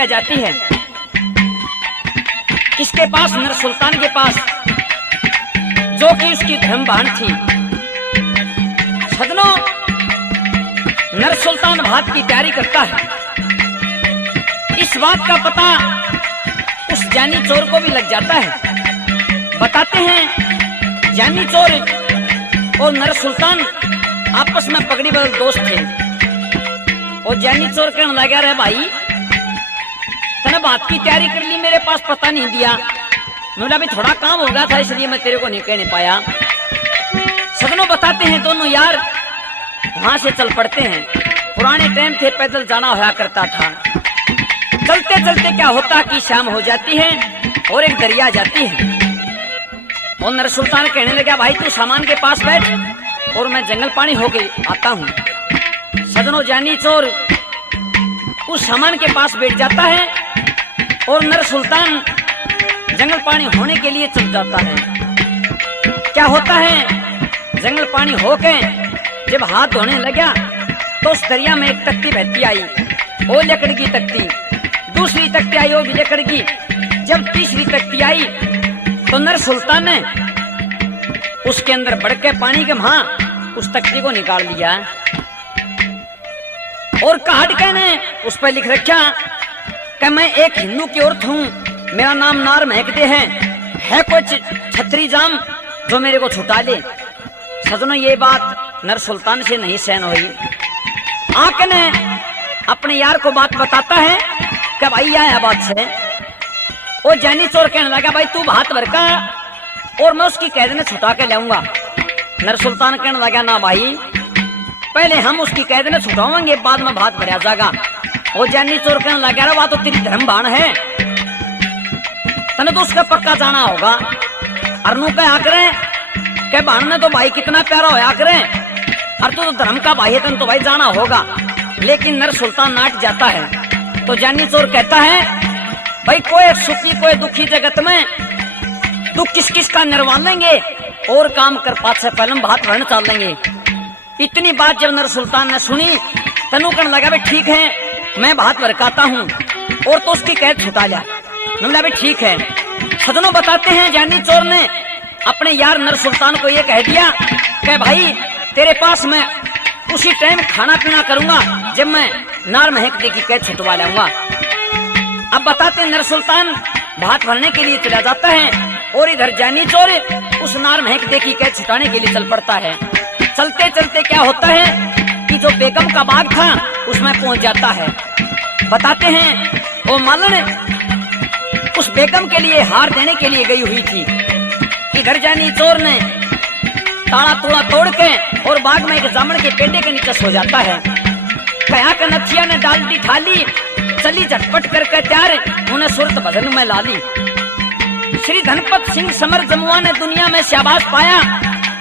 दरिया जाती है। किसके पास? नर सुल्तान के पास, जो कि उसकी धर्म बहन थी। सजनों, नर सुल्तान भात की तैयारी करता है। इस बात का पता उस जानी चोर को भी लग जाता है। बताते हैं जानी चोर और नर सुल्तान आपस में पगड़ी बदल दोस्त थे। और जानी चोर कहने लगा, रे भाई तने बात की तैयारी कर ली, मेरे पास पता नहीं दिया। बोला भी थोड़ा काम हो गया था इसलिए मैं तेरे को नहीं कहने पाया। सजनों, बताते हैं दोनों यार वहां से चल पड़ते हैं। पुराने टाइम थे, पैदल जाना होया करता था। चलते चलते क्या होता कि शाम हो जाती है और एक दरिया जाती है। और नर सुल्तान कहने लगा, भाई तू सामान के पास बैठ और मैं जंगल पानी होके आता हूँ। सजनों, जानी चोर उस सामान के पास बैठ जाता है और नर सुल्तान जंगल पानी होने के लिए चल जाता है। क्या होता है, जंगल पानी होके जब हाथ धोने लगा तो उस दरिया में एक तख्ती बहती आई, वो लकड़ी की तख्ती। दूसरी तख्ती आई, वो भी लकड़ी की। जब तीसरी तख्ती आई तो नर सुल्तान ने उसके अंदर बढ़ के पानी के वहां उस तख्ती को निकाल लिया और काट के ने उस पर लिख रखा कि मैं एक हिंदू की औरत हूँ, मेरा नाम नार महकते है कोई छतरी जाम जो मेरे को छुटा ले। सजनों, ये बात नर सुल्तान से नहीं सहन हुई। आके ने अपने यार को बात बताता है कि भाई यह बात से। वो जानी चोर कहने लगा, भाई तू भात भर का और मैं उसकी कैद ने छुटा के लाऊंगा। नर सुल्तान कहने लगा, ना भाई पहले हम उसकी कैद ने छुटावेंगे, बाद में भात भरा जाएगा। वो जानी चोर कहने लगा, अरे वह तो तेरी धर्म बाण है, तने तो उसका पक्का जाना होगा। अरनू का आकरे के बाण ने तो भाई कितना प्यारा हो आकरे, और तू तो धर्म का भाई है, तन तो भाई जाना होगा। लेकिन नर सुल्तान नाट जाता है। तो जानी चोर कहता है, भाई कोई सुखी कोई दुखी जगत में दुख किस किस का निर्वाण लेंगे और काम कर पाछे पहले भात भरने चल लेंगे। इतनी बात जब नर सुल्तान ने सुनी, तनु कहने लगा, भाई ठीक है मैं भात भरकाता हूँ और तो उसकी कैद छुटा लिया। बोला भाई ठीक है। सजनों, बताते हैं जानी चोर ने अपने यार नर सुल्तान को ये कह दिया कि भाई तेरे पास मैं उसी टाइम खाना पीना करूंगा जब मैं नार महकते की कैद छुटवा लाऊंगा। अब बताते हैं नर सुल्तान भात भरने के लिए चला जाता है और इधर जानी चोर उस नार महकते की कैद छुटाने के लिए चल पड़ता है। चलते चलते क्या होता है कि जो बेगम का बाग था उसमें पहुंच जाता है। बताते हैं वो मालन उस बेगम के लिए हार देने के लिए गई हुई थी। इधर जानी चोर ने ताला तोड़ा तोड़ के और बाग में एक जामुन के पेटे के नीचे सो जाता है। कया का नथिया ने डाल दी थाली, चली झटपट करके तैयार उन्हें सुरत भजन में ला ली। श्री धनपत सिंह समर जमुआ ने दुनिया में शाबाश पाया,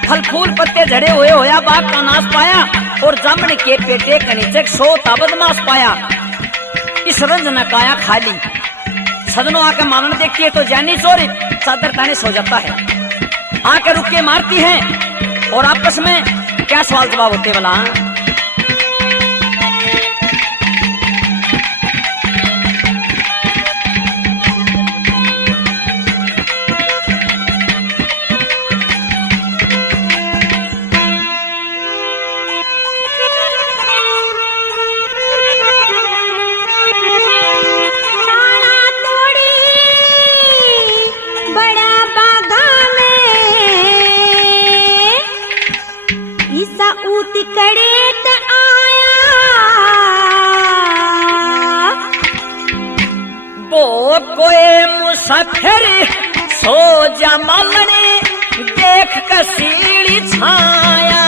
फल फूल पत्ते झड़े हुए होया बाग का नाश पाया और जामुन के पेटे के नीचे सो ताबदमाश पाया। इस रंज न काया खाली। सदनों आके मालन देखती है तो जानी चोर चादर ताने सो जाता है। आके रुक के मारती है और आपस में क्या सवाल जवाब होते वाला। मुसाफिर सो जा मालने देख कसीड़ी छाया,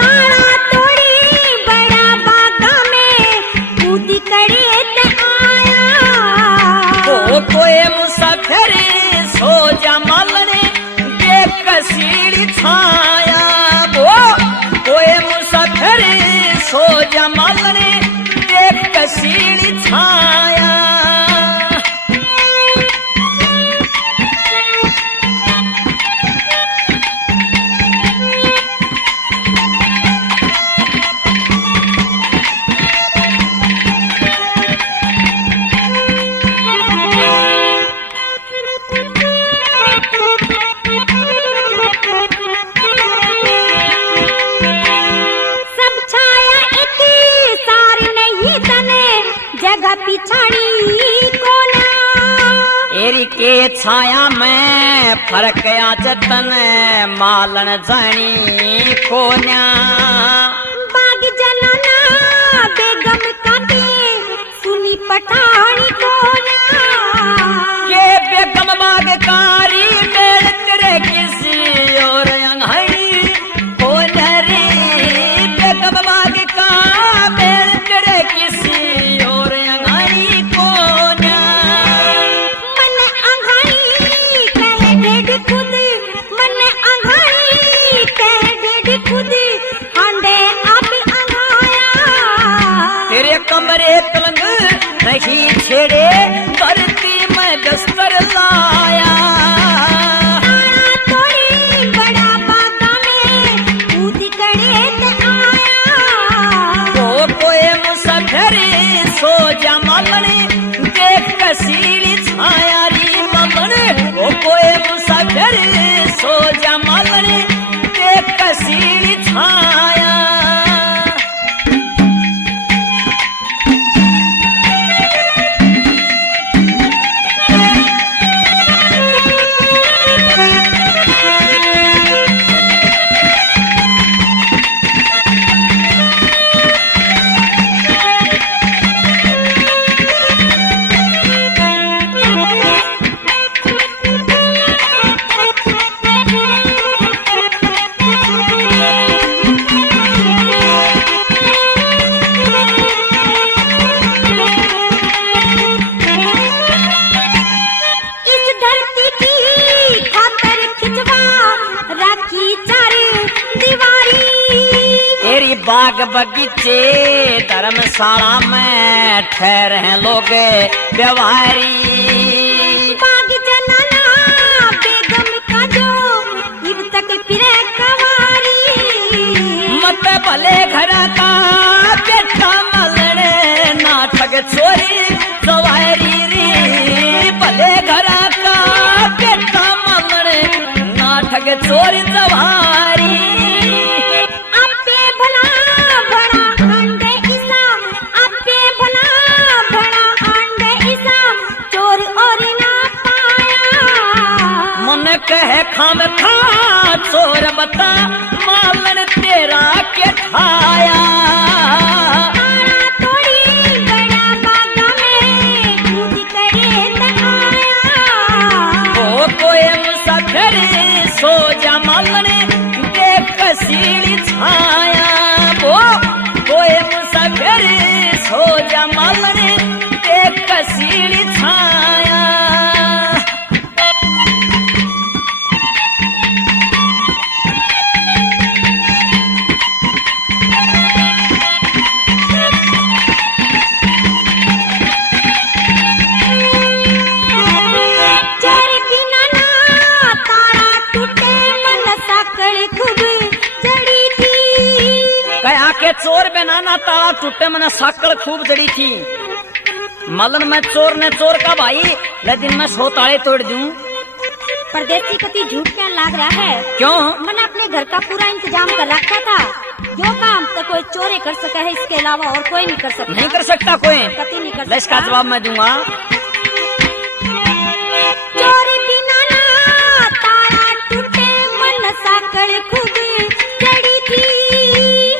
तारा तोड़ी बड़ा बागा में कूदी करे ते आया। वो कोई मुसाफिर सो जा मालने देख कसीड़ी छाया, वो कोई मुसाफिर सो जा मालने देख कसीड़ी छाया। पीपड़ी के छाया में फरक आचतन मालन जानी कोन्या बाग जलाना बेगम का के सुनी पठानी कोना ये बेगम बागकारी मेल तेरे किसी और अंगाई कोन्या रे बेगम बाग का मेल तेरे किसी और अंगाई कोन्या मन अंगाई कहे डेढ़ खुद मन अंगाई कहे डेढ़ खुद हांडे आप अंगाया तेरे कमरे पलंग नहीं छेड़े करती मैं दस्तर लाया तारा तोड़ी बड़ा बागा में कूद कड़े ते आया तो कोई मुसाफिर सो जा मालने देख कसीली छाया री मालने वो कोई मुसाफिर सो जा मालने देख कसीली छाया इस धरती की खातर खिंचवा राखी चार दीवारी तेरी बाग बगीचे धर्मशाला में ठहरे हैं लोग व्यवहारी बाग जनाना बेगम का जो इब तक फिरे कवारी मत भले घर का बेटा मलड़े ना ठग चोरी सवारी रे भले घर का बेटा मलड़े ना ठग चोरी सवारी आपे भला बड़ा अंडे ईसा आपे भला बड़ा अंडे ईसा चोर और ना पाया मन कहे खाम खा चोर बता मालन तेरा के खाया तारा तोड़ी बड़ा बागा में कूद करे ते आया ओ कोई मुसाफिर सो जा मालने देख कसीली छाया वो कोई मुसाफिर सो जा मालने देख कसीली छाया चर बिना ना तारा टूटे मन साकड़ खूब जड़ी थी कहा के चोर बनाना ताला टूटे मना साकड़ खूब जड़ी थी मलन में चोर ने चोर का भाई लेकिन मैं सो ताले तोड़ दूं परदेसी कति झूठ क्या लाग रहा है क्यों मैंने अपने घर का पूरा इंतजाम कर रखा था जो काम तो कोई चोरे कर सका है इसके अलावा और कोई नहीं कर सकता नहीं कर सकता कोई कति नहीं कर ले इसका सकता जवाब मैं दूंगा चोरी बिना ना तारा टूटे मन साकड़ खूब जड़ी थी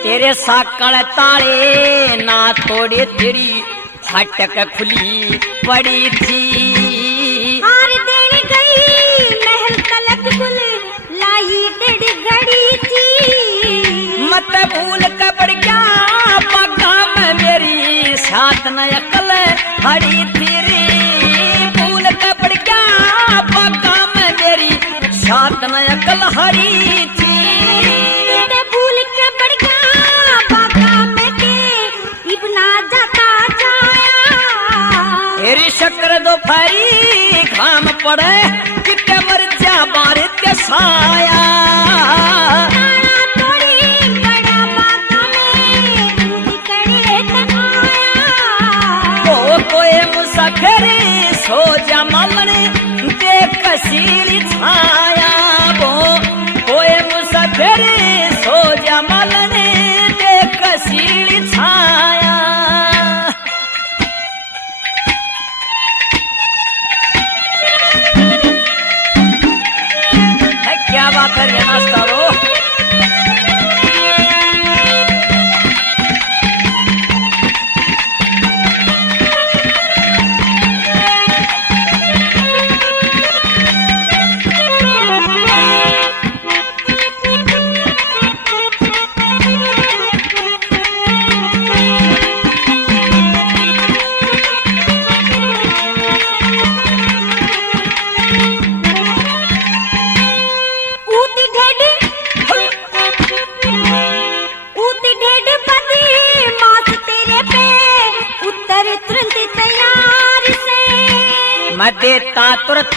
तेरे साकड़ ताले ना तोड़े तेरी फाटक खुली पड़ी थी हार देने गई महल तलक गुल लाई डेढ़ घड़ी थी मत भूल कपड़ क्या पगा में मेरी साथ न अकल हरी थी रे भूल कपड़ क्या पगा में मेरी साथ न अकल हरी थी ते भूल के बढ़ गया बागा में के इबना जाता जाया तेरी शक्कर दोपहरी घाम पड़े कितने मर जा बारिश के साया तारा तोड़ी बड़ा बागा में कूद करे ते आया ओ कोई मुसाफिर सो जा मालने देख कसीली छाया वो कोई मुसाफिर सो जा मालने देख कसीली छाया देता तुरंत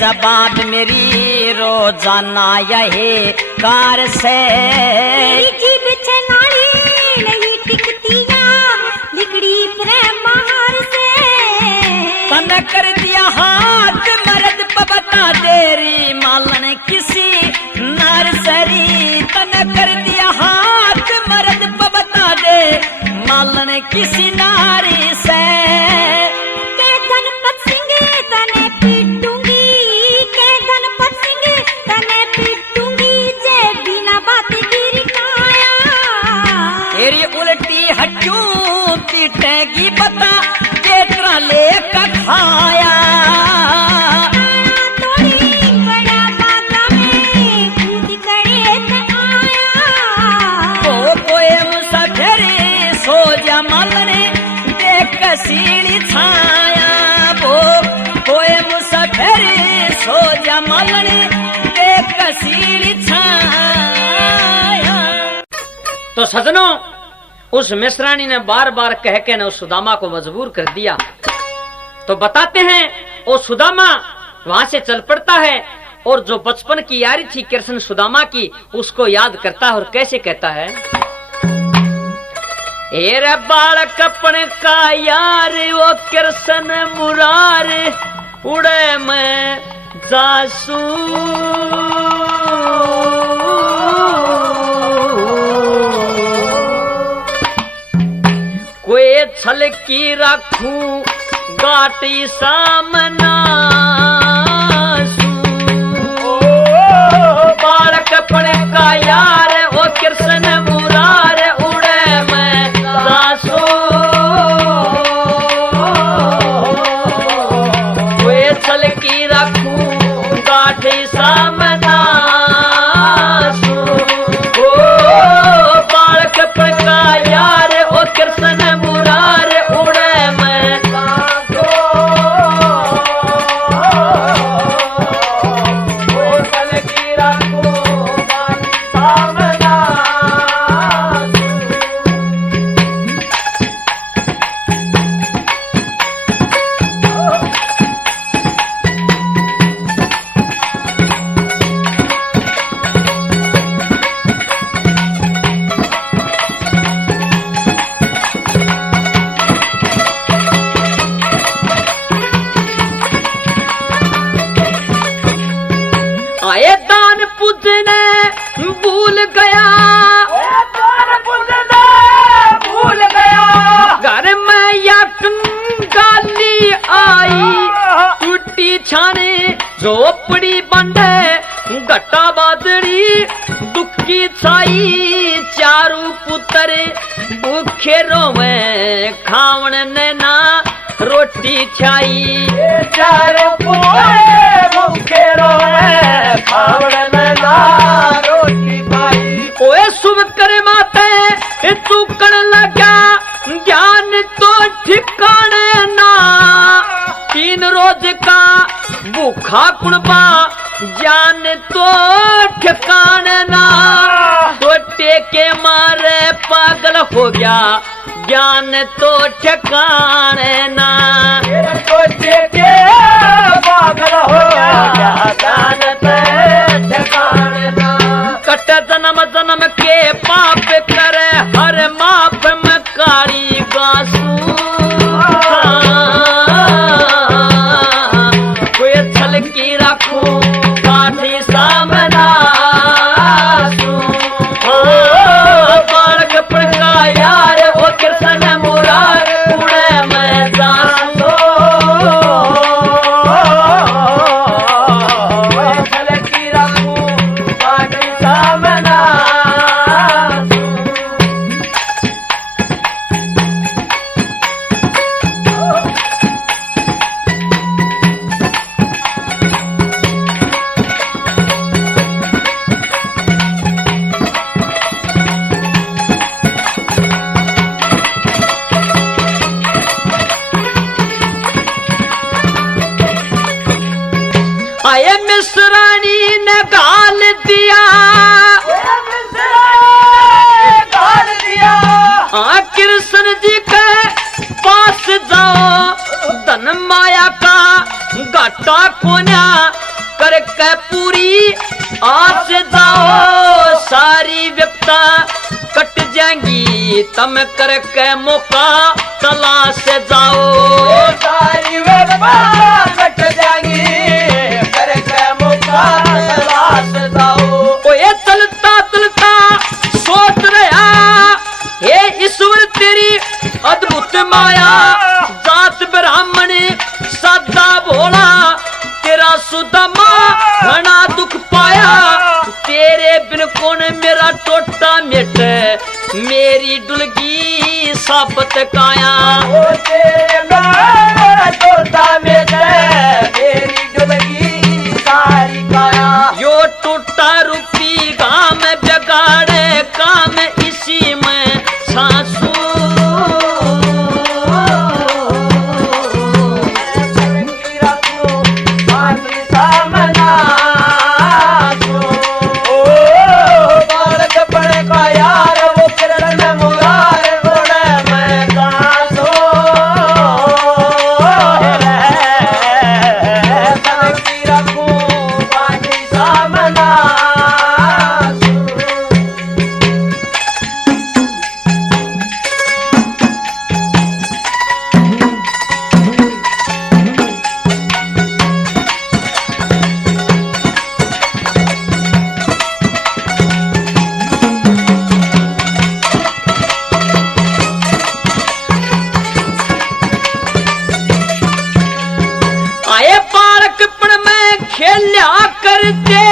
जवाब मेरी रोजाना यही कार से। तेरी जीभ छनाली नहीं टिकतिया बिगड़ी प्रेम महार से। तन कर दिया हाथ मर्द पबता देरी मालन किसी नर्सरी। तन कर दिया हाथ मर्द पबता दे मालन किसी नारी से। उल्टी हट्टू पीटेगी बता केतरा लेकर खाया। बड़ा बाता में कूद करे आया। कोई मुसाफिर सो जा मालने देख सीढ़ी छाया। वो कोई मुसाफिर सो जा मालने देख सीढ़ी छाया। तो सजनों, उस मिश्रानी ने बार बार कह के न उस सुदामा को मजबूर कर दिया। तो बताते हैं वो सुदामा वहां से चल पड़ता है और जो बचपन की यारी थी कृष्ण सुदामा की उसको याद करता है और कैसे कहता है। एरे बालक अपने का यार वो कृष्ण मुरारे उड़े मैं जासू। कोई छल की रखूं गाटी सामना बालक पड़े का यार ओ कृष्ण मुरार उड़े मैं सासू। कोई छल की रखूं गाटी सामना बालक पड़े का यार ओ कृष्ण झोपड़ी बंडे घटा बादड़ी दुखी छाई चारू पुत्र भूखे रोवे खावन नैना रोटी छाई। चारू पुत्र भूखे रोवे खावन नैना रोटी छाई। ओए शुभ करे माते चूकन लगा ज्ञान तो ठिकाने ना। 3 रोज का भूखा कुणबा जान तो ठिकाने ना। टोटे के मारे पागल हो गया ज्ञान तो ठिकाने ना। टोटे के पागल हो गया ज्ञान तो ठिकाने ना। कट जन्म जन्म के पाप करे हर माप में काली गासू। की रखूं काठी सामना बालक पड़का यार वो कृष्ण मुरार उड़े मैं जासू। की रखूं काठी सामना। आए मिश्रानी ने गाल दिया हाँ कृष्ण जी के पास जाओ धन माया का घाटा कोन्या करके पूरी आज जाओ सारी व्यक्ता कट जाएंगी तम करके मौका तलाश जाओ सारी व्यक्ता कट जाएंगी करके मौका तलाश जाओ। ओ ये चलता चलता सोच रहा हे ईश्वर तेरी अद्भुत माया जात ब्राह्मण सादा भोला तेरा सुदामा घना दुख पाया तेरे बिन कौन मेरा टोटा मिट मेरी डुलगी साबत काया ओ तेरे मेरा टोटा मिट मेरी डुलगी सारी काया। यो टूटा रूपी गाम बिगाड़े काम इसी में सासू खेल्या करते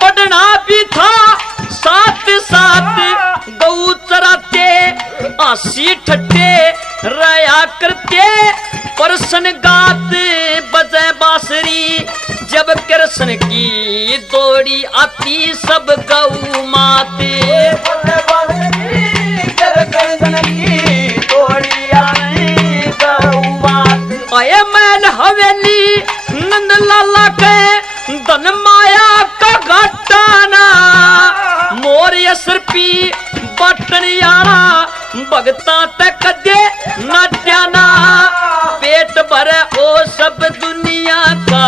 पढ़ना भी था साथ साथ गऊ चराते आसी ठट्टे रया करते परसन गात बजे बांसुरी जब कृष्ण की दौड़ी आती सब गऊ माते आए मैल हवेली नंद लाला के धन माया का घटाना मोर यसरपी बटन यारा भगता ते कदे नाट्याना पेट भरे ओ सब दुनिया का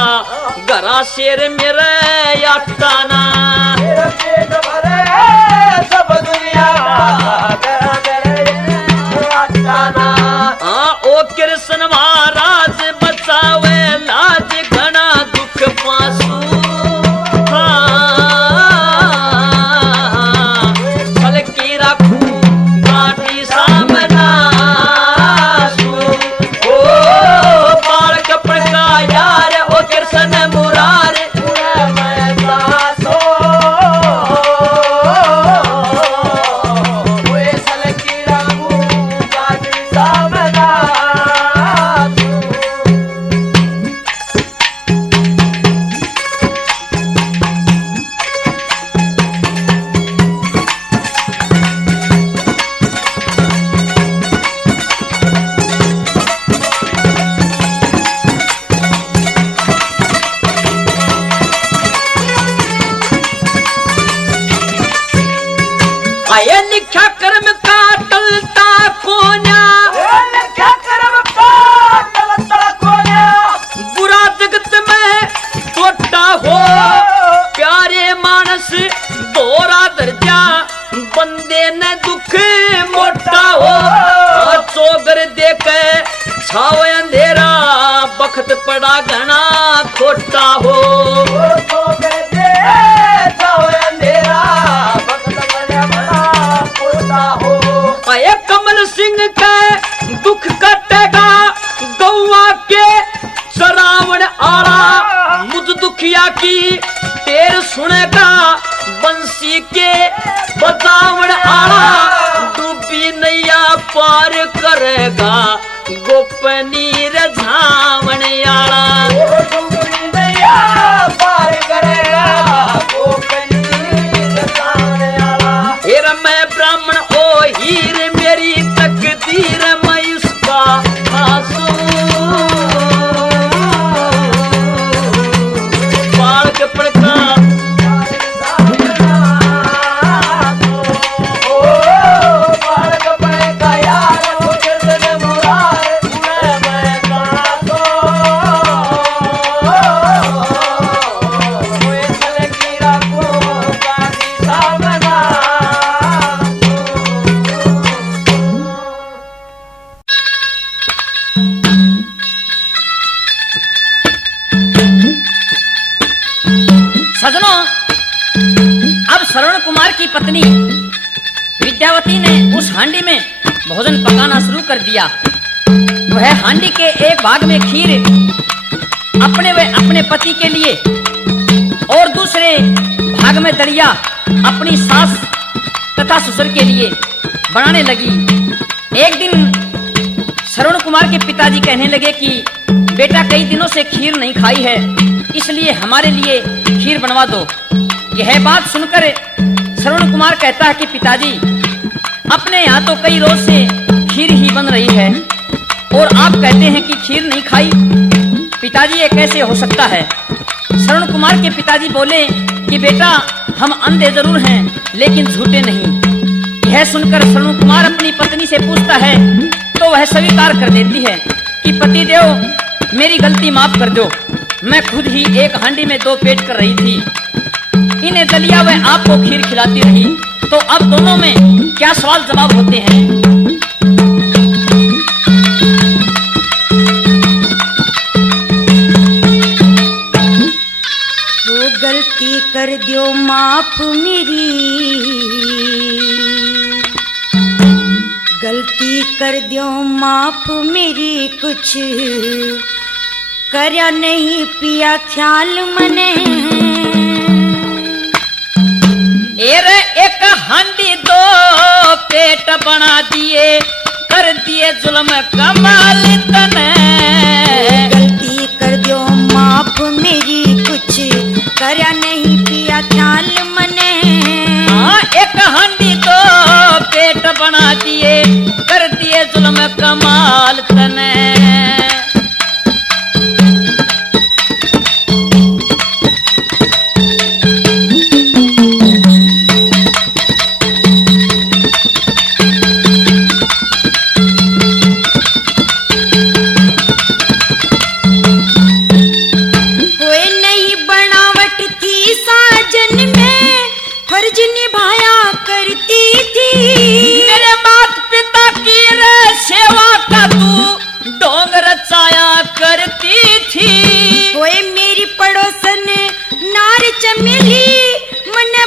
घरा शेर मेरे याटाना पेट भरे सब दुनिया का ओ कृष्ण महाराज बचावे लाज घना दुख पासू फल की रखू काटी सामना ओ बालक का यार ओ कृष्ण मुरार आये लिखा कर्म का टलता कोन्या क्या कर्म का टलता कोन्या बुरा जगत में टोटा हो प्यारे मानस दोरा दर्जा बंदे ने दुख मोटा हो चोगर देके छाव अंधेरा बखत पड़ा घना खोटा हो आए कमल सिंह के दुख कटेगा गौआ के चरावण आला मुझ दुखिया की तेर सुनेगा बंसी के बजावण आला डूबी नैया पार करेगा गोपनी रझावण आला पार करेगा गोपनी रझावण आला। हेर मैं ब्राह्मण ओ हीर मेरी तकदीर मैं इसका आंसू पाल के पड़का ओ पार कपड़े का यार वो कृष्ण मुरार की पत्नी विद्यावती ने उस हांडी में भोजन पकाना शुरू कर दिया। वह हांडी के एक भाग में खीर अपने पति के लिए और दूसरे भाग में दलिया अपनी सास तथा ससुर के लिए बनाने लगी। एक दिन श्रवण कुमार के पिताजी कहने लगे कि बेटा कई दिनों से खीर नहीं खाई है, इसलिए हमारे लिए खीर बनवा दो। यह बात सुनकर श्रवण कुमार कहता है कि पिताजी अपने यहाँ तो कई रोज से खीर ही बन रही है और आप कहते हैं कि खीर नहीं खाई। पिताजी ये कैसे हो सकता है? श्रवण कुमार के पिताजी बोले कि बेटा हम अंधे जरूर हैं लेकिन झूठे नहीं। यह सुनकर श्रवण कुमार अपनी पत्नी से पूछता है तो वह स्वीकार कर देती है कि पति देव मेरी गलती माफ कर दो, मैं खुद ही एक हांडी में 2 पेट कर रही थी, इन्हें दलिया व आपको खीर खिलाती रही। तो अब दोनों में क्या सवाल जवाब होते हैं? वो गलती कर दियो माफ मेरी, गलती कर दियो माफ मेरी, कुछ करया नहीं पिया ख्याल मने। एरे एक हांडी 2 पेट बना दिए, कर दिए जुल्म कमाल तने। गलती कर दियो माफ मेरी, कुछ करया नहीं पिया ख्याल मने। हाँ, एक हांडी 2 पेट बना दिए, कर दिए जुल्म कमाल तने।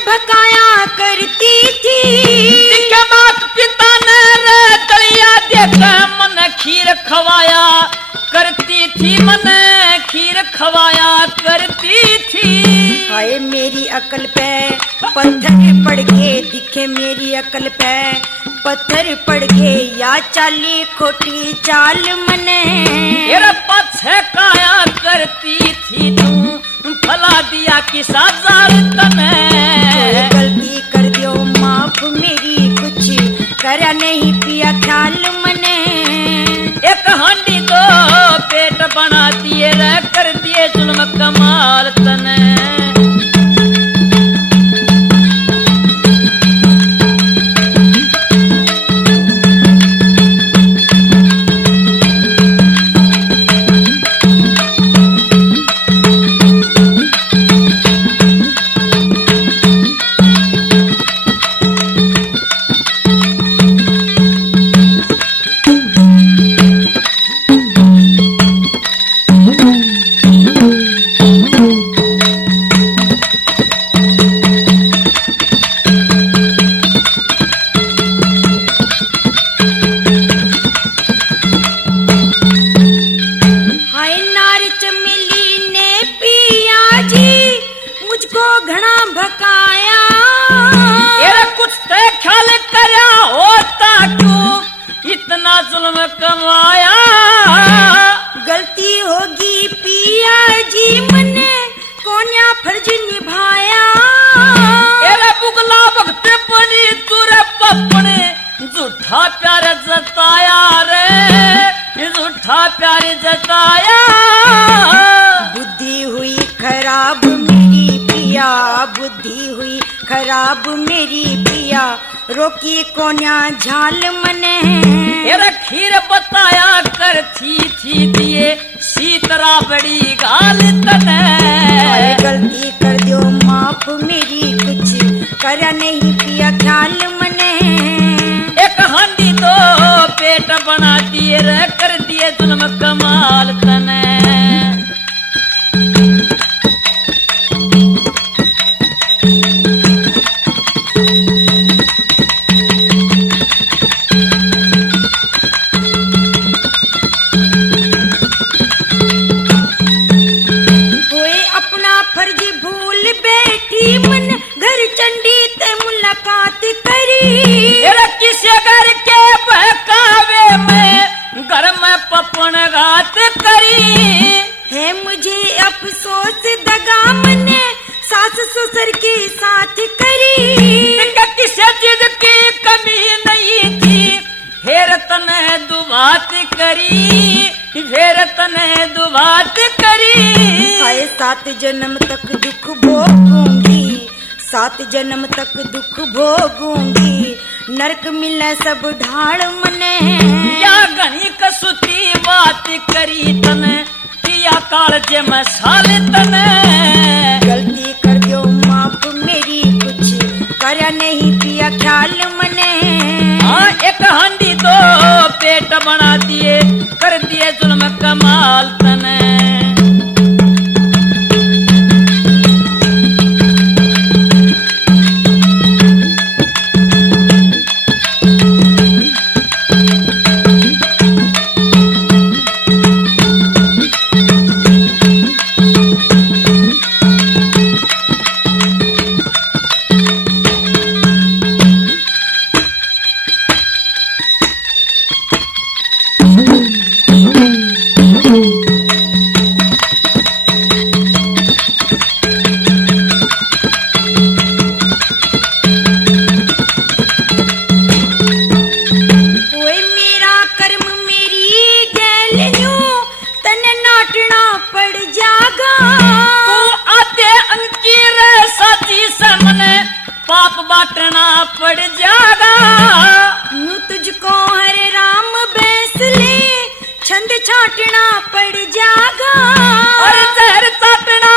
भकाया करती थी। मात पिता ने रे दलिया देकर मन खीर खवाया करती थी, मन खीर खवाया करती थी। हाय मेरी अकल पे पत्थर पड़ गए, दिखे मेरी अकल पे पत्थर पड़ गए, या चाली खोटी चाल मने। तेरे पछे काया करती थी तू, फला दिया कि साजार तने। गलती कर दियो माफ मेरी, कुछ करया नहीं पिया ख्याल मने। एक हांडी 2 पेट बना दिए रे, कर दिए जुल्म कमाल तने। गलती होगी पिया जी, मने कोन्या फर्ज निभाया। बुगला भक्त बनी तुरे पपने, झूठा प्यार जताया रे, झूठा प्यार जताया। बुद्धि हुई खराब मेरी पिया, बुद्धि हुई खराब मेरी पिया, रोकी कोन्या झाल मने। तेरा खीर बताया करती थी दिए, सीतरा बड़ी गाल तने। गलती कर दियो माफ मेरी, कुछ करया नहीं पिया ख्याल मने। एक हांडी 2 पेट बना दिए रे, कर दिए जुल्म कमाल तने। सास ससुर के साथ करी, किसी चीज की कमी नहीं थी, फिर तने दुबात करी, फिर तने दुबात करी। आए 7 जन्म तक दुख भोगूंगी, 7 जन्म तक दुख भोगूंगी, नरक मिले सब ढाल मने। या घनी कसुती बात करी तने, किया कालजे में साल तने। गलती कर दो माफ मेरी, कुछ करया नहीं पिया ख्याल मने। हाँ एक हांडी दो पेट बना दिए, कर दिए जुल्म कमाल तने। बाटना पड़ जागा। यूं तुझको हरे राम बैसले छंद छाटना पड़ जागा। और जहर चाटना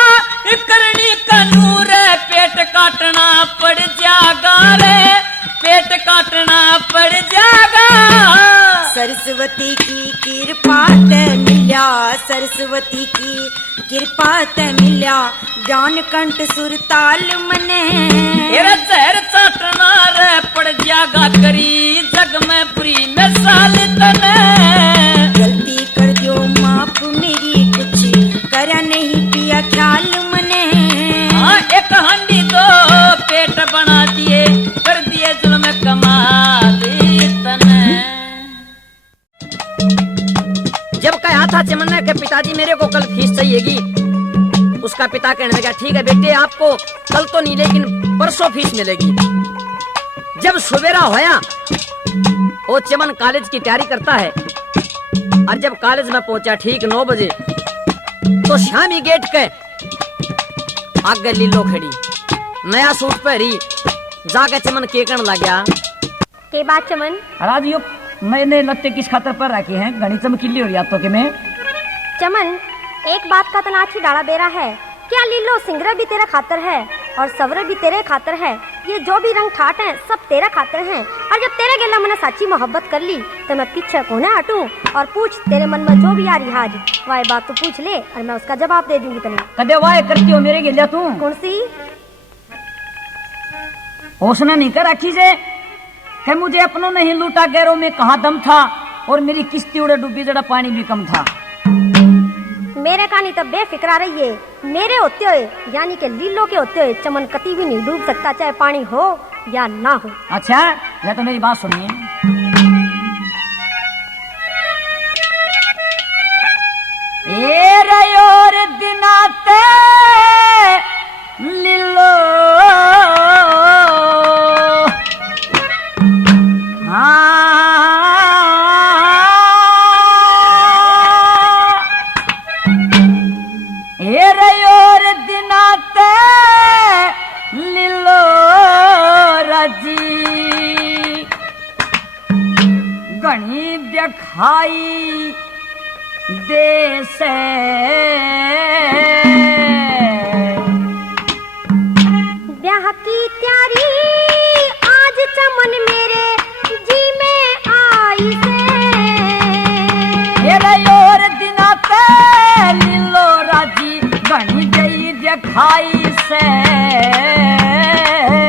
करनी कनूर पेट काटना पड़ जागा रे, पेट काटना पड़ जागा। सरस्वती की कृपा ते मिल्या, सरस्वती की कृपा ते मिल्या, ज्ञान कंठ सुर ताल मने। तेरा जहर चाटना रे पड़ जागा करी जग में पूरी मिसाल तने। गलती कर दियो माफ मेरी, कुछ करा नहीं पिया ख्याल मने। हाँ एक हांडी दो पेट बना दिए, कर दिए जुल्म कमाल तने। जब कहा था चमन्ना के पिताजी मेरे को कल फीस चाहिएगी, उसका पिता कहने लगा ठीक है बेटे आपको कल तो नहीं लेकिन परसों फीस मिलेगी। जब सवेरा होया वो चमन कॉलेज की तैयारी करता है और जब कॉलेज में पहुंचा ठीक 9 बजे तो शामी गेट के आगे लीलो खड़ी नया सूट पहरी जाके चमन के कण लग गया। के बात चमन? राज यो मैंने लत्ते किस खातर पर रखे हैं, घनी चमकीली हो रही तो कि मैं चमन एक बात का तनाची डाला बेरा है, क्या लीलो सिंगरा भी तेरा खातर है और सवरे भी तेरे खातर है। ये जो भी रंग ठाट हैं सब तेरा खातर हैं। और जब तेरे गेला मैंने सच्ची मोहब्बत कर ली तो मैं पीछे कोने हटूं और पूछ तेरे मन में जो भी आ रही आज वह बात तो पूछ ले और मैं उसका जवाब दे दूंगी तने। कदे वाह करती हो मेरे गेला तू? कौन सी? होशना नहीं कर रखी जे है मुझे अपनों नहीं लूटा, गैरों में कहाँ दम था और मेरी किस्ती उड़े डूबी जरा पानी भी कम था। मेरे कहानी तब बेफिक्रा रही है, मेरे होते हुए यानी के लीलो के होते हुए चमन कभी भी नहीं डूब सकता चाहे पानी हो या ना हो। अच्छा यह तो मेरी बात सुनिए। ए रयोर दिनाते लीलो घनी दिखाई दे से ब्याह की तैयारी आज चमन मेरे जी में आई से। और दिनाते लीलो राजी घनी गई दिखाई से।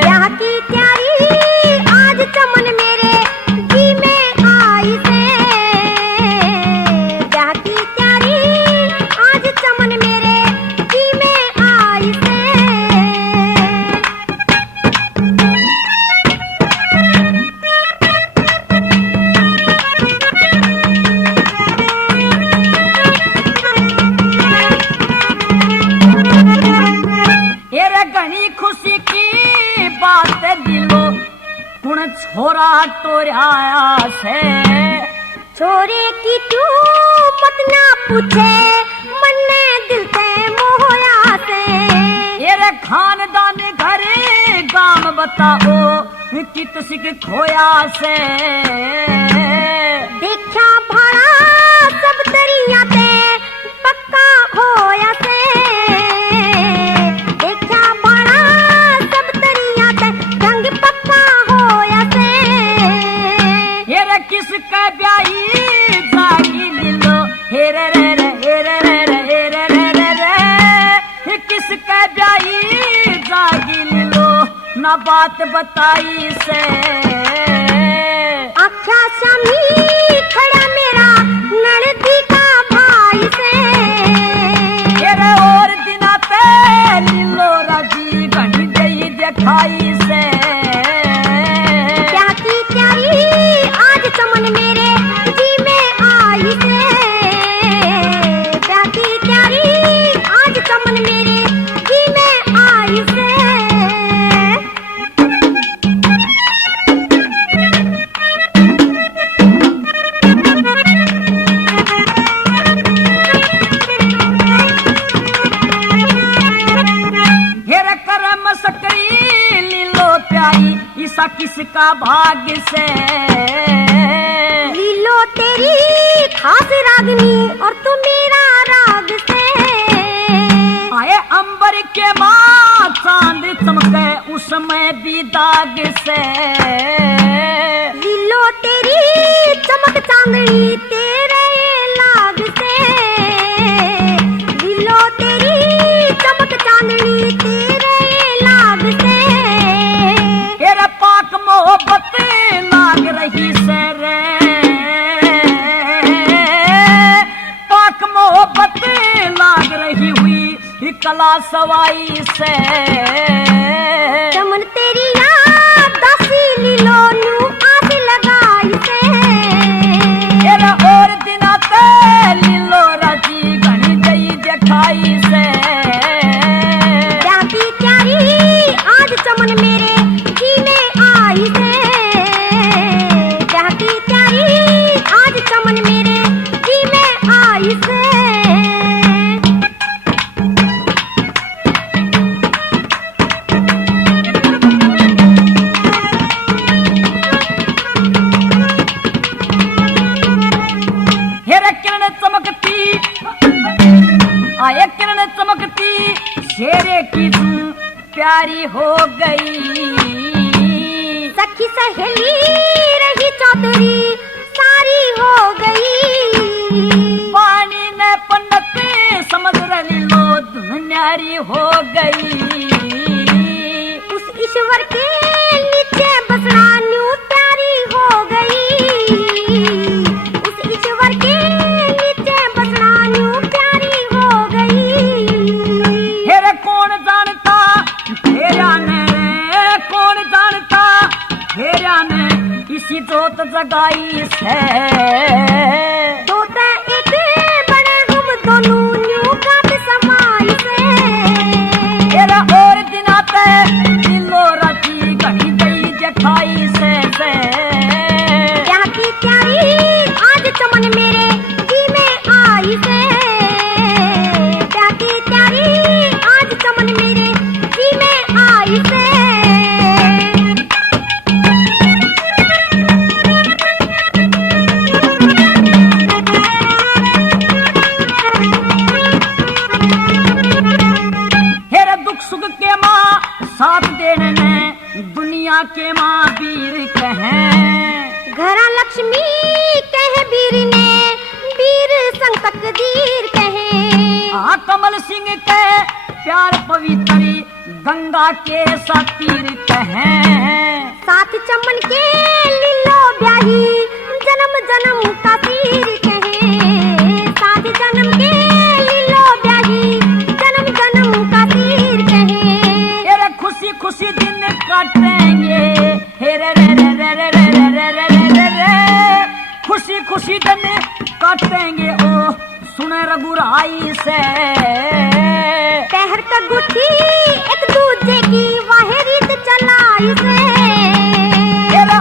ब्याह की तैयारी आज चमन मेरे जी में आई से। ब्याह की तैयारी आज चमन मेरे जी में आई से। छोरा टोराया से। छोरे की तू मत ना पूछे मन ने दिल ते मोया से। ये खानदान घरे गाम बताओ कित सिक खोया से। देखा भाड़ा सब दरिया ते पक्का होया से। देखा भाड़ा सब दरिया ते ढंग पक्का होया से। ये किसका ब्याही जागी लीलो हे रे रे रे हे रे रे रे हे रे रे रे रे। किसका ब्याही जागी लीलो ना बात बताई से। आख्या शामी खड़ा मेरा नड़दी का भाई से। तेरे और दिना ते लीलो राजी घनी गई दिखाई से। क्या की प्यारी आज चमन मेरे जी में आई से। क्या की प्यारी आज चमन मेरे जी में आई से। ईसा किसका भाग्य से। लीलो तेरी खास रागनी और तू मेरा राग से। आए अंबर के माँ चांद चमके उसमें भी दाग से। लीलो तेरी चमक चांदनी तेरे लाग से। लीलो तेरी चमक चांदनी तेरे लाग से। तेरे पाक मोहब्बत लाग रही से रे। पाक मोहब्बत लाग रही हुई कला सवाई से। चमन तेरी याद दासी लीलो नू आस लगाई से। तेरा और दिना ते लीलो राजी घनी गई दिखाई से। क्या की प्यारी आज चमन मेरे जी में आई से। क्या की प्यारी आज चमन मेरे जी में आई से। हेरे किरण चमकती आए किरण चमकती शेरे की तुम प्यारी हो गई। सखी सहेली रही चौधरी सारी हो गई। पानी ने पंडित समझ रही लो न्यारी हो गई। उस ईश्वर के नीचे बसना न्यू प्यारी हो गई। उस ईश्वर के नीचे बसना न्यू प्यारी हो गई। हेरे कौन जानता हेरा ने कौन जानता हेरा ने इसी जोत जगाई से। तो ते एक बने हम दोनों न्यू काट समाई से। तेरा और दिना ते दिलो राती घनी गई दिखाई से। क्या की प्यारी आज चमन मेरे जी में आई से। क्या की प्यारी आज चमन मेरे जी में आई से। हेरे दुख सुख के माँ साथ देने ने दुनिया के माँ वीर कहें। घरा लक्ष्मी कहे वीर ने वीर संग तकदीर कहे। आ कमल सिंह के प्यार पवित्री गंगा के सतीर कहें। साथ चमन के लीलो ब्याही जन्म जन्म का तीर कहे। साथ जन्म के लीलो ब्याही जन्म जन्म का तीर कहे। तेरे खुशी खुशी दिन काटेंगे हे रे रे रे रे रे रे रे रे रे रे रे। खुशी खुशी दिन काटेंगे ओ सुने रघुराई से। पहर का गुठी एक दूजे की वाह रीत चलाई से। तेरा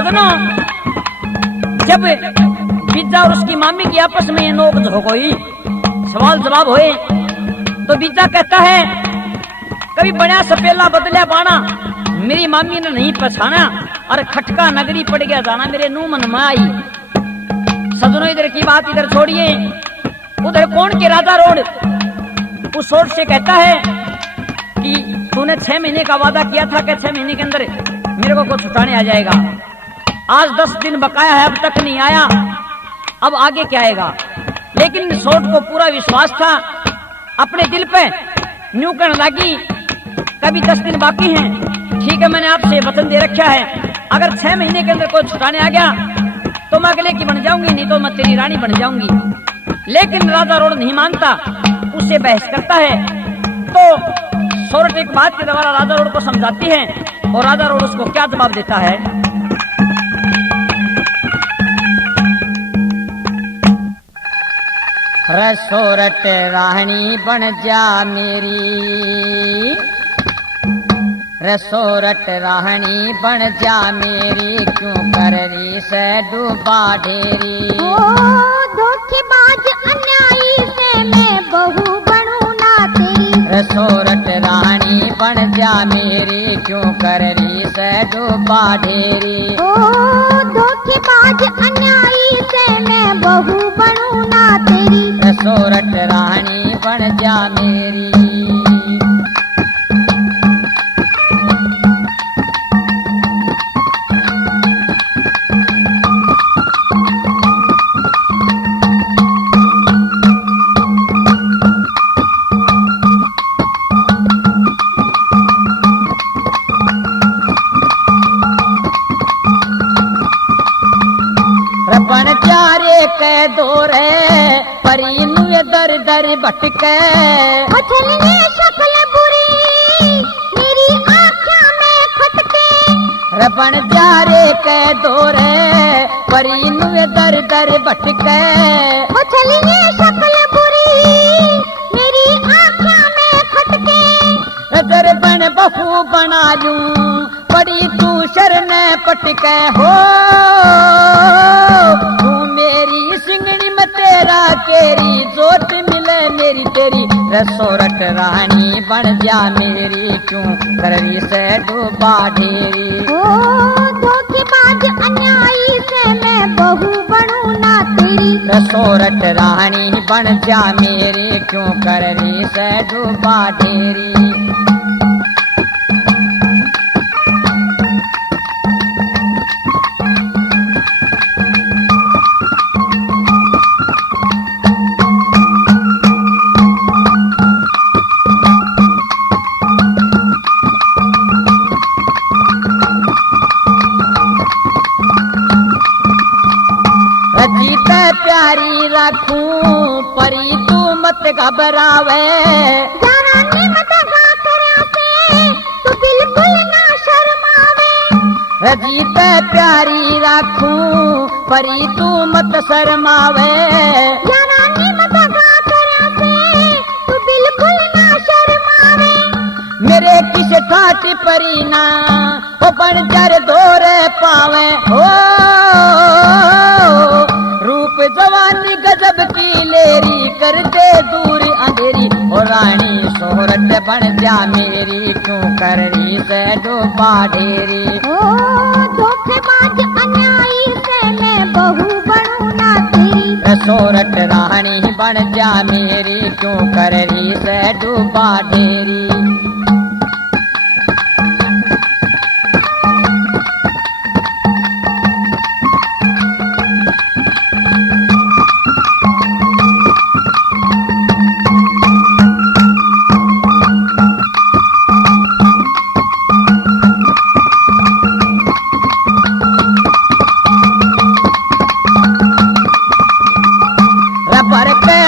सजनों, जब बीजा और उसकी मामी की आपस में ये नोक झोंक हुई, सवाल जवाब हुए, तो बीजा कहता है कभी बड़ा सपेला बदलिया बाना, मेरी मामी ने नहीं पछाना और खटका नगरी पड़ गया जाना, मेरे नू मन में आई। सजनों इधर की बात इधर छोड़िए, उधर कौन के राजा रोड उस रोड से कहता है कि तूने 6 महीने का वादा किया था कि 6 महीने के अंदर मेरे को छुटाने आ जाएगा। आज 10 दिन बकाया है, अब तक नहीं आया, अब आगे क्या आएगा। लेकिन सोट को पूरा विश्वास था, अपने दिल पे न्यू करने लगी, कभी 10 दिन बाकी हैं, ठीक है मैंने आपसे वचन दे रखा है, अगर 6 महीने के अंदर कोई छुटाने आ गया तो मैं अगले की बन जाऊंगी, नहीं तो मैं तेरी रानी बन जाऊंगी। लेकिन राजा रोड नहीं मानता, उससे बहस करता है। तो सोरठ एक बात के द्वारा राजा रोड को समझाती है, और राजा रोड उसको क्या जवाब देता है। सोरठ रानी बन जा मेरी, सोरठ रानी बन जा मेरी, क्यों कर रही से डूबा ढेरी। ओ धोखेबाज अन्यायी से मैं बहू बनूं ना तेरी। सोरठ रानी बन जा मेरी, क्यों कर रही से डूबा ढेरी। ओ धोखेबाज अन्यायी से मैं बहू बनूं ना तेरी। सोरठ रानी बन जा मेरी। बन जा रे कै दोरे परी नुए दर दर भटके। मछली शक्ल बुरी मेरी आँखों में खटके। बन जा रे कै दोरे परी नुए दर दर भटके। मछली शक्ल बुरी मेरी आँखों में खटके। दर बन बहू बना लूं पड़ी तू शरण पटके। हो तू मेरी सिंगड़ी में तेरा केरी, जोत मिले मेरी तेरी। सोरठ रानी बन जा मेरी, क्यों करवी से डूबा ढेरी। ओ धोखेबाज अन्यायी से मैं बहू बनूं ना तेरी। सोरठ रानी बन जा मेरी, क्यों करवी से डूबा ढेरी। जीत प्यारी रखूं परी तू मत घबरावे। जानी मत घाकरा से तू बिल्कुल ना शर्मावे। जीत प्यारी रखूं परी तू मत शर्मावे। जानी मत घाकरा से तू बिल्कुल ना शर्मावे। मेरे किस ठाट परी ना वो बन जर दोरे पावे। हो रूप जवानी गजब की लेरी, कर दे दूर अंधेरी। और रानी सोरठ बन जा मेरी, क्यों कर रही से डूबा ढेरी। ओ धोखेबाज अन्यायी से मैं बहू बनूं ना तेरी। सोरठ रानी बन जा मेरी, क्यों कर रही से डूबा ढेरी।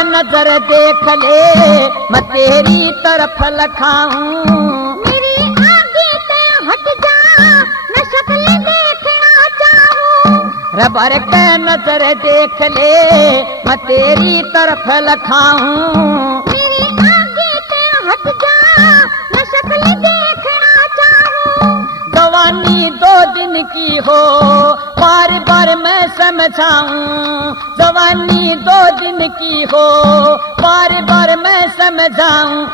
नजर देख ले मैं तेरी तरफ लखाऊं। मेरी आगे से हट जा, मैं शक्ल देखना चाहूं। रबर के नजर देख ले मैं तेरी तरफ लखाऊं। मेरी आगे से हट जा, मैं शक्ल देखना चाहूं। जवानी 2 दिन दिन की हो, बार बार मैं समझाऊं। जवानी 2 दिन की हो, बार बार मैं समझाऊं।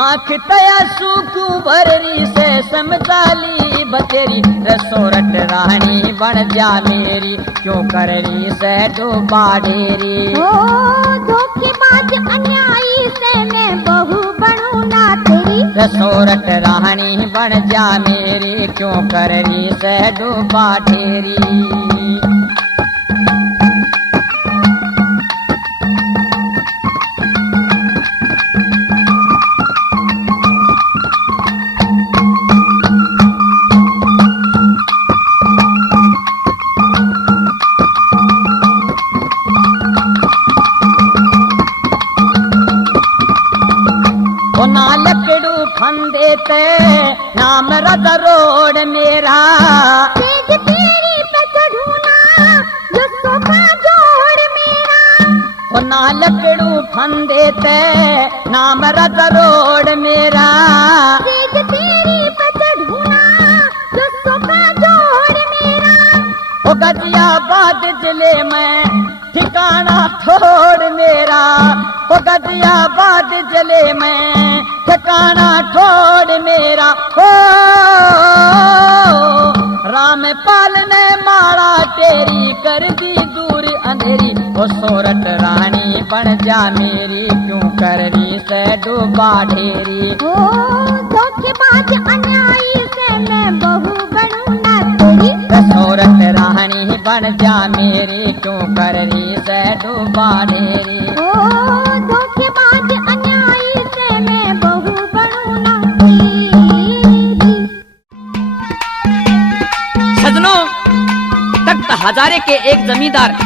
आँख तया सूखू भररी से समझाली बतेरी। रसोरट रानी बन जा मेरी, क्यों कररी से डूबा ढेरी। ओ धोखेबाज अन्यायी से मैं बहू बनूं ना तेरी। रसोरट रानी बन जा मेरी, क्यों कररी से डूबा ढेरी। लकड़ू फंदे ते नाम रद रोड मेरा। तेज तेरी पे चढ़ूना जो सोखा जोड़ मेरा। ना लकड़ू फंदे ते नाम रद रोड मेरा। तेज तेरी पे चढ़ूना जो सोखा जोड़ मेरा। ओ गजियाबाद जिले में ठिकाना ठोड़ मेरा। ओ गजियाबाद जिले में ठिकाना ठोड़ मेरा। ओ रामपाल ने मारा तेरी, कर दी दूर अंधेरी। ओ सोरठ रानी बन जा मेरी, क्यों कररी से डूबा ढेरी। ओ धोखेबाज अन्यायी से मैं बहू बनूं ना तेरी। सोरठ रानी बन जा मेरी, क्यों कररी से डूबा ढेरी। ओ धोखेबाज अन्यायी से मैं बहू बनूं ना तेरी। सजनों, तख्त हजारे के एक जमींदार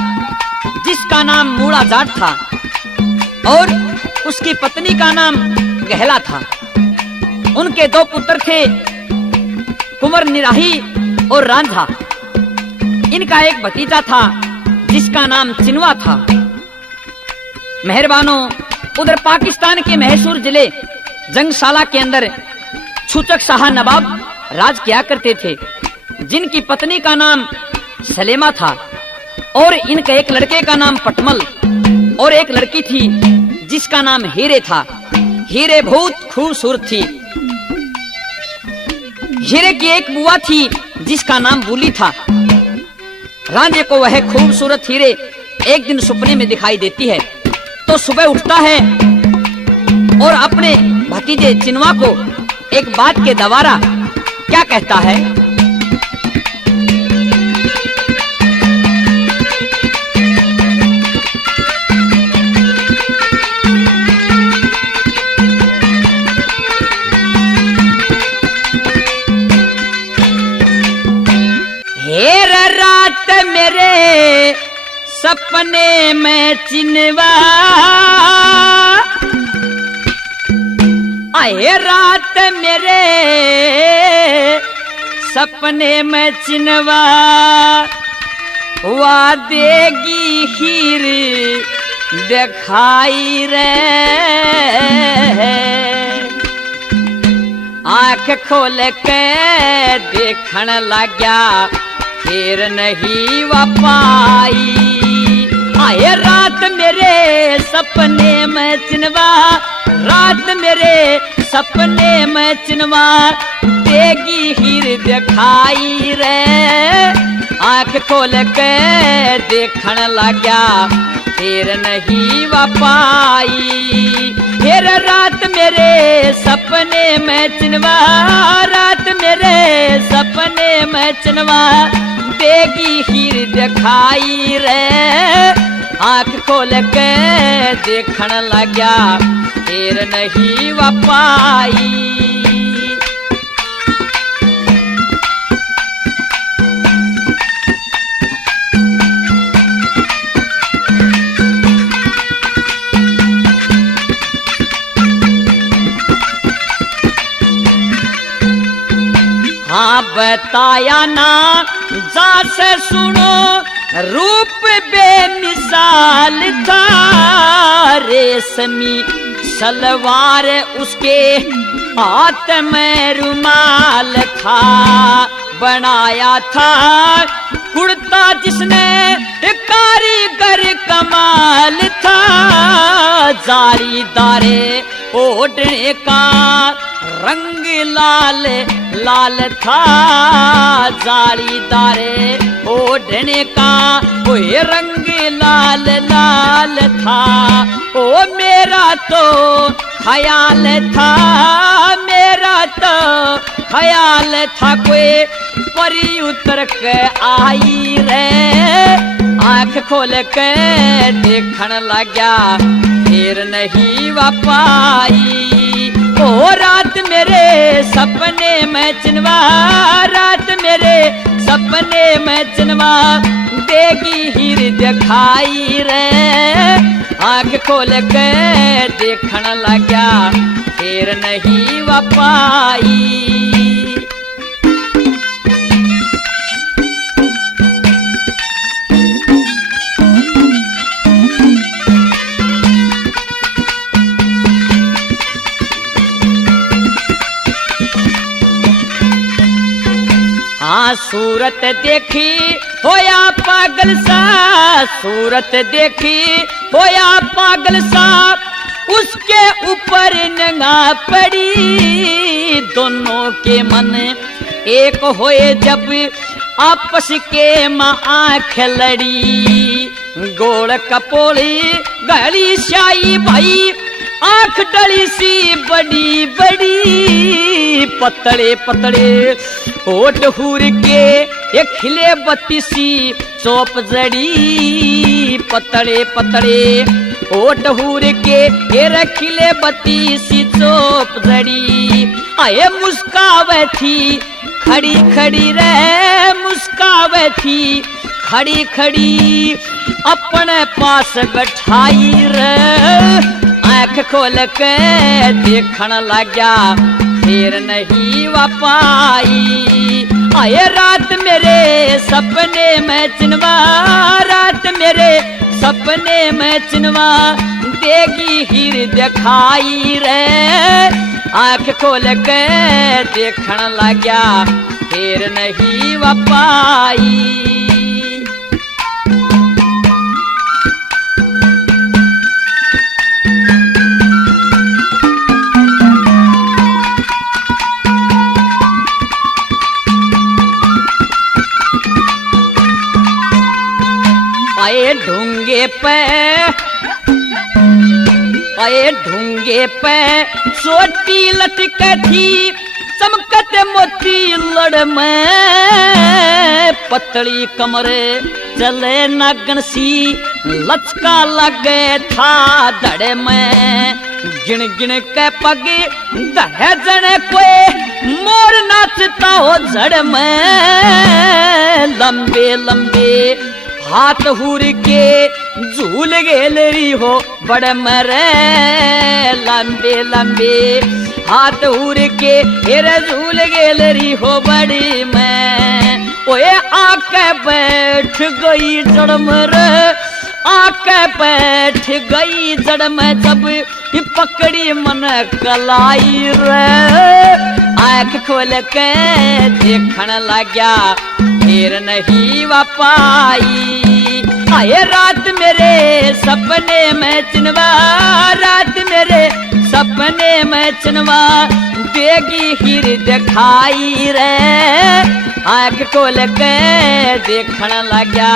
जिसका नाम मूड़ा जाट था और उसकी पत्नी का नाम गहला था। उनके 2 पुत्र थे, कुंवर निराही और रांझा। इनका एक भतीजा था जिसका नाम चिनवा था। मेहरबानों, उधर पाकिस्तान के मैसूर जिले जंगशाला के अंदर छूचक शाह नवाब राज किया करते थे, जिनकी पत्नी का नाम सलेमा था और इनके एक लड़के का नाम पटमल और एक लड़की थी जिसका नाम हीरे था। हीरे बहुत खूबसूरत थी। हीरे की एक बुआ थी जिसका नाम बूली था। रांझे को वह खूबसूरत हीरे एक दिन सपने में दिखाई देती है, तो सुबह उठता है और अपने भतीजे चिनवा को एक बात के दवारा क्या कहता है। हेर रात मेरे सपने में चिनवा, आए रात मेरे सपने में चिनवा। हुआ देगी हीर दिखाई रे। आँख खोल के देखण लग्या, फिर नहीं वापाई। आए रात मेरे सपने में चिनवा, रात मेरे सपने में चिनवा। देगी हीर दिखाई रे। आँख खोल के देखण लग्या, फिर नहीं वापाई। फिर रात मेरे सपने में चिनवा, रात मेरे सपने में चिनवा। देगी हीर दिखाई रे। आँख खोल के देखण लग्या, फिर नहीं वापाई। हाँ बताया ना जा से सुनो, रूप बेमिसाल था। रेशमी सलवार उसके हाथ में रुमाल था बनाया था कुर्ता जिसने कारीगर कमाल था जालीदारे ओढ़ने का रंग लाल लाल था जालीदारे ओढ़ने का कोई रंग लाल लाल था ओ मेरा तो ख्याल था मेरा तो ख्याल था कोई परी उतर के आई रे आंख खोल के देखन लग्या फिर नहीं वापाई ओ रात मेरे सपने में चिनवा रात मेरे सपने में चिनवा देगी हीर दिखाई रे आंख खोल के देखन लग्या फिर नहीं वापाई हाँ सूरत देखी होया पागल सा सूरत देखी होया पागल सा उसके ऊपर नंगा पड़ी दोनों के मन एक होए जब आपस के माँ आँख लड़ी गोड़ कपोली गली शाही भाई आंख डली सी बड़ी बड़ी पतड़े पतड़े होठ हूर के एक खिले बत्ती सी चौप जड़ी पतड़े पतड़े होठ हूर के ये खिले बत्ती सी चौप जड़ी आए मुस्कावे थी खड़ी खड़ी रे मुस्कावे थी खड़ी खड़ी अपने पास बैठाई रे आँख खोल के देखन लग्या फिर नहीं वापाई आए रात मेरे सपने में चिनवा रात मेरे सपने में चिनवा देगी हीर दिखाई रे आँख खोल के देखन लग्या फिर नहीं वापाई आए ढूंगे पे सोटी लटक थी चमकत मोती लड़ में पतली कमरे चले नागन सी लचका लगे था धड़े में गिन गिन के पग दहे जने कोई मोर नाचता हो जड़ में लंबे लंबे हाथ हूर के झूल गेलरी हो बड़ मरे लंबे लंबे हाथ हूर के फिर झूल गेलरी हो बड़ी मैं ओए आके बैठ गई जड़ मर आके बैठ गई जड़ में जब पकड़ी मन कलाई रे आँख खोल के देखन लग्या फिर नहीं वापाई आए रात मेरे सपने में चिनवा रात मेरे सपने में चिनवा देगी हीर दिखाई रे आँख खोल के देखन लग्या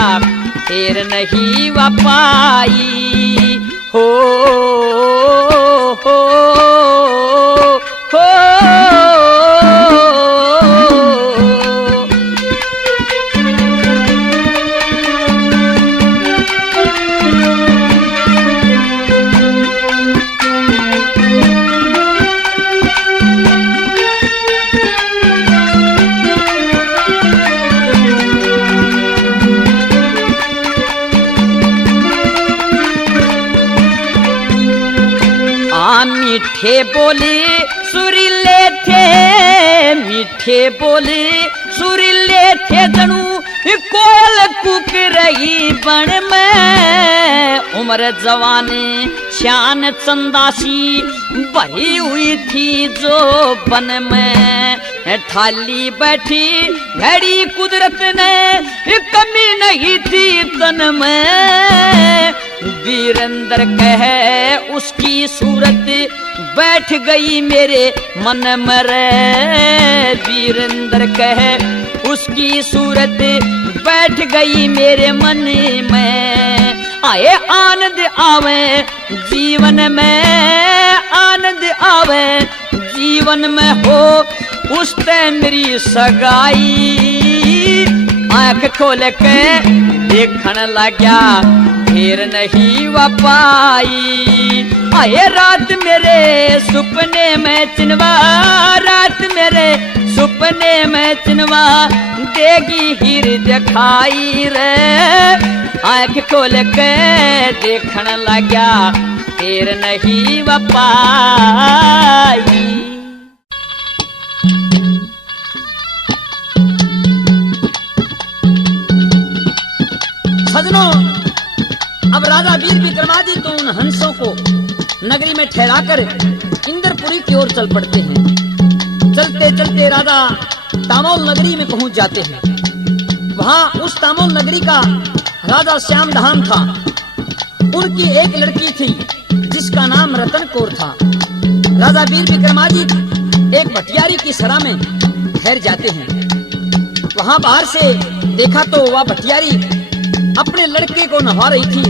फिर नहीं वापाई हो हो हो मीठे बोले सुरीले थे मीठे बोले सुरीले थे जनू कोयल कुक रही बन में उम्र जवानी शान चंदासी भरी हुई थी जो बन में थाली बैठी घड़ी कुदरत ने कमी नहीं थी तन में वीरेंद्र कहे उसकी सूरत बैठ गई मेरे मन में रे वीरेंद्र कहे उसकी सूरत बैठ गई मेरे मन में आए आनंद आवे जीवन में आनंद आवे जीवन में हो उस ते मेरी सगाई आंख खोल के देखने लग्या फिर नहीं वापाई आए रात मेरे सुपने में चिनवा रात मेरे सुपने में चिनवा देगी हीर दिखाई रे आंख खोल के देखने लग्या फिर नहीं वापाई। सजनों, अब राजा वीर विक्रमादित्य तो उन हंसों को नगरी में ठहराकर इंद्रपुरी की ओर चल पड़ते हैं। चलते चलते राजा तामोल नगरी में पहुंच जाते हैं। वहां उस तामोल नगरी का राजा श्याम धाम था। उनकी एक लड़की थी जिसका नाम रतन कौर था। राजा वीर विक्रमादित्य एक भटियारी की सरा में ठहर जाते हैं। वहां बाहर से देखा तो वह भटियारी अपने लड़के को नहवा रही थी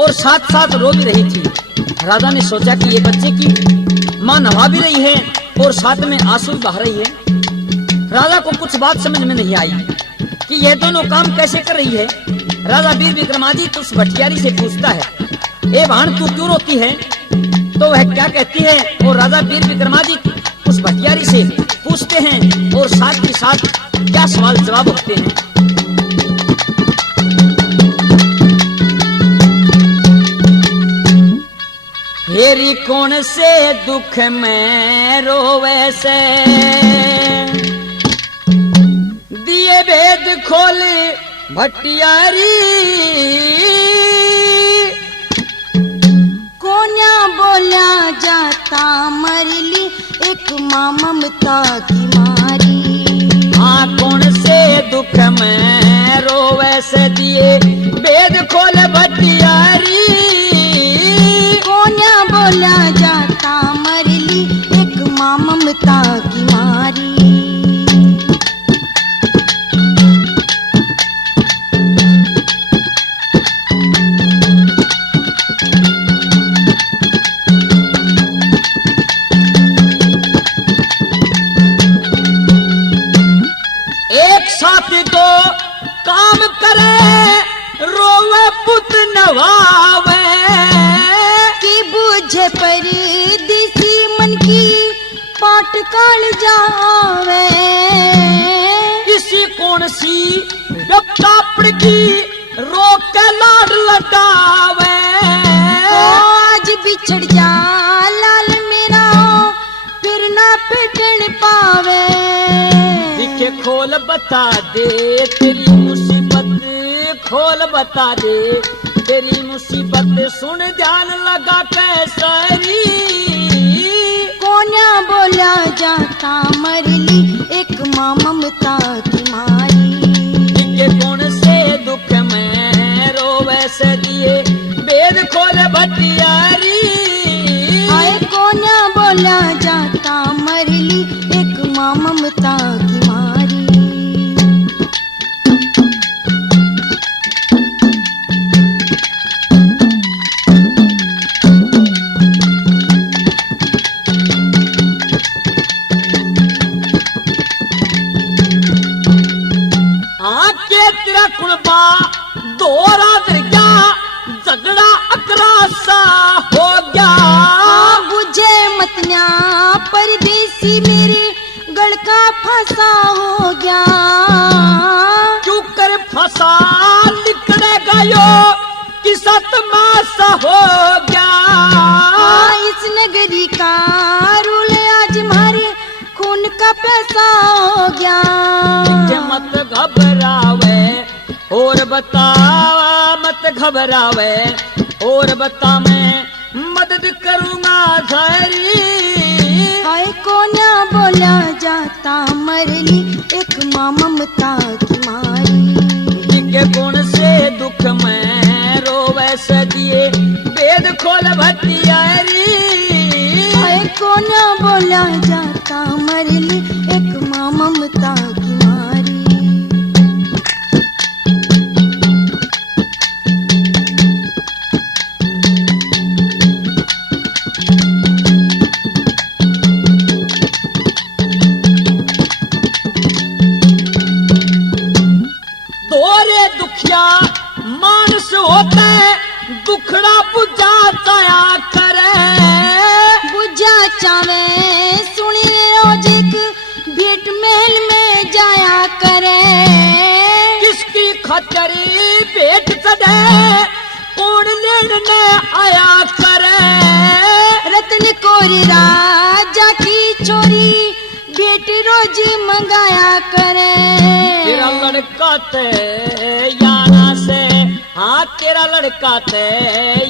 और साथ साथ रो भी रही थी। राजा ने सोचा कि ये बच्चे की माँ नहवा भी रही है और साथ में आंसू बहा रही है। राजा को कुछ बात समझ में नहीं आई कि यह दोनों काम कैसे कर रही है। राजा वीर विक्रमादित्य उस भटियारी से पूछता है, ए भाण तू क्यों रोती है? तो वह क्या कहती है और राजा वीर विक्रमादित्य उस भटियारी से पूछते हैं और साथ ही साथ क्या सवाल जवाब होते हैं। हेरी कौन से दुख में रोवे से दिए भेद खोल भटियारी कोन्या बोला जाता मरली एक माँ ममता की मारी। हाँ कौन से दुख में रोवे से दिए भेद खोल भटियारी कोन्या बोला जाता मरली एक माँ ममता की मारी। एक साथ तो काम करे रोवे पुत नवावे की बुझे परदेसी मन की पाट काल जावे। किसी कौन सी व्यक्ता पड़गी रोक के लाड लटावे। आज बिछड़ जा लाल मेरा फिर ना पिटन पावे। दिखे खोल बता दे तेरी मुसीबत खोल बता दे तेरी मुसीबत सुन ध्यान लगा के सारी। कोन्या बोला जाता मरली एक माँ ममता की मारी। दिखे कौन से दुख में रोवे से दिए वेद खोल भटियारी। आए कोन्या बोला जाता मरली एक माँ ममता की मारी। तेरा कुणबा दोरा दरिया झगड़ा अकरा सा हो गया। बुझे मतन्या परदेसी मेरे गल का फंसा हो गया। क्यों कर फंसा निकले गयो किसत मासा हो गया। इस नगरी का रूल आज मारे खून का पैसा हो गया। मत घबरावे और बतावा मत घबरावे और बता मैं मदद करूंगा थारी। हाय कोन्या बोला जाता मरली एक माँ ममता की मारी। के गुण से दुख में रोवे सदिए वेद खोल भटियारी। हाय कोन्या बोला जाता मरली एक माँ ममता की मारी। दोरे दुखिया मानस होते दुखड़ा बुझा चाया करे। बुझा चावे सुनी रोजिक भेंट महल में जाया करे। किसकी खतरी भेंट चढ़े कौन लेने आया करे। रतन कोरी राजा की चोरी भेंट रोज मंगाया करे। तेरा लड़का ते याना से, हाँ तेरा लड़का ते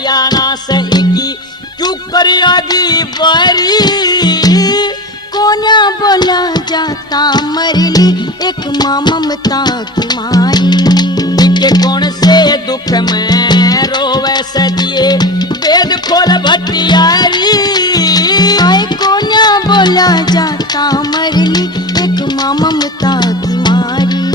याना से इकी क्यों करियागी बारी। कोन्या बोला जाता मरली एक माँ ममता की मारी। के कौन से दुख में रोवे सदिए वेद खोल भटियारी। हाय कोन्या बोला जाता मरली एक माँ ममता की मारी।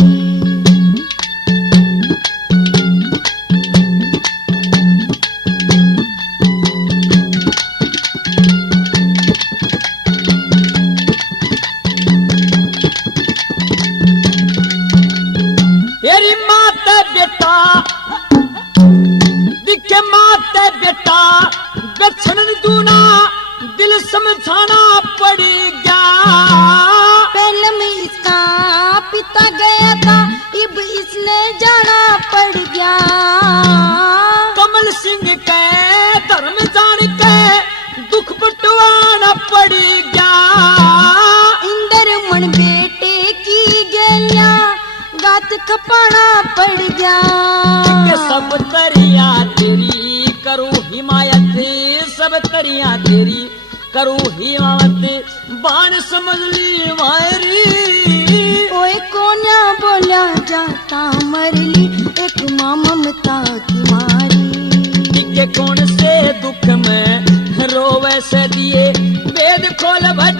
तेरी माते बेटा दिखे माते बेटा गछन दूना दिल समझाना पड़ गया। पहले में इसका पिता गया था अब इसने जाना पड़ गया। कमल सिंह के धर्म जान के दुख बटवाना पड़ गया। इंदर मन बेटे की गेलिया गात खपाना पड़ गया। के सब तरिया तेरी करूं हिमायत, सब तरिया तेरी करूं हिमायत बाण समझ ली मायरी। ओए कोन्या बोला जाता मरली एक माँ ममता की मारी। के कौन से दुख में रोवे से दिए वेद खोल भट